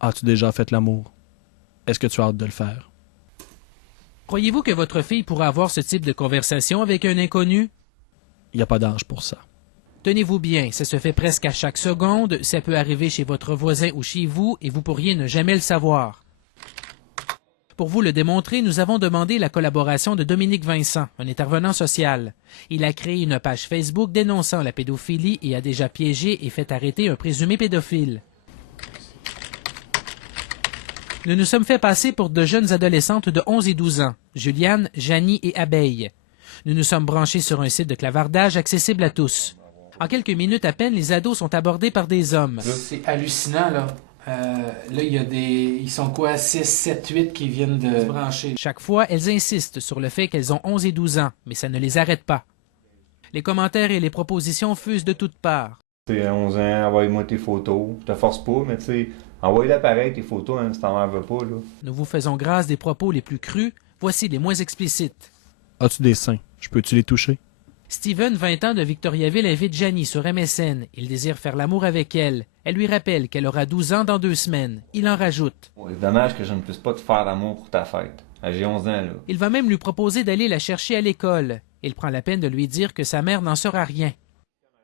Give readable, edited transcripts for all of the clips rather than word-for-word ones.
As-tu déjà fait l'amour? Est-ce que tu as hâte de le faire? Croyez-vous que votre fille pourra avoir ce type de conversation avec un inconnu? Il n'y a pas d'âge pour ça. Tenez-vous bien, ça se fait presque à chaque seconde, ça peut arriver chez votre voisin ou chez vous et vous pourriez ne jamais le savoir. Pour vous le démontrer, nous avons demandé la collaboration de Dominique Vincent, un intervenant social. Il a créé une page Facebook dénonçant la pédophilie et a déjà piégé et fait arrêter un présumé pédophile. Nous nous sommes fait passer pour de jeunes adolescentes de 11 et 12 ans, Juliane, Janie et Abeille. Nous nous sommes branchés sur un site de clavardage accessible à tous. En quelques minutes à peine, les ados sont abordés par des hommes. C'est hallucinant, là. Là, il y a ils sont quoi, 6, 7, 8 qui viennent de se brancher. Chaque fois, elles insistent sur le fait qu'elles ont 11 et 12 ans, mais ça ne les arrête pas. Les commentaires et les propositions fusent de toutes parts. Tu as 11 ans, envoie-moi tes photos. Je te force pas, mais tu sais, envoie-les pareil tes photos, hein, si t'en veux pas, là. Nous vous faisons grâce des propos les plus crus, voici les moins explicites. As-tu des seins? Je peux-tu les toucher? Steven, 20 ans, de Victoriaville, invite Janie sur MSN. Il désire faire l'amour avec elle. Elle lui rappelle qu'elle aura 12 ans dans 2 semaines. Il en rajoute. C'est dommage que je ne puisse pas te faire l'amour pour ta fête. J'ai 11 ans, là. Il va même lui proposer d'aller la chercher à l'école. Il prend la peine de lui dire que sa mère n'en saura rien.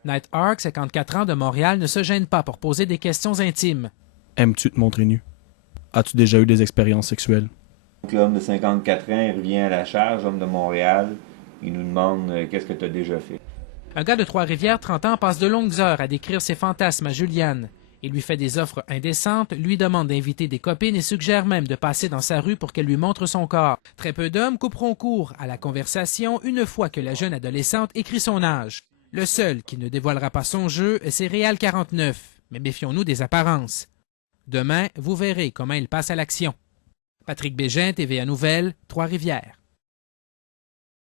Night Ark, 54 ans, de Montréal, ne se gêne pas pour poser des questions intimes. Aimes-tu te montrer nu? As-tu déjà eu des expériences sexuelles? Donc, l'homme de 54 ans, il revient à la charge, homme de Montréal. Il nous demande qu'est-ce que tu as déjà fait. Un gars de Trois-Rivières, 30 ans, passe de longues heures à décrire ses fantasmes à Juliane. Il lui fait des offres indécentes, lui demande d'inviter des copines et suggère même de passer dans sa rue pour qu'elle lui montre son corps. Très peu d'hommes couperont court à la conversation une fois que la jeune adolescente écrit son âge. Le seul qui ne dévoilera pas son jeu, c'est Réal 49. Mais méfions-nous des apparences. Demain, vous verrez comment il passe à l'action. Patrick Bégin, TVA Nouvelles, Trois-Rivières.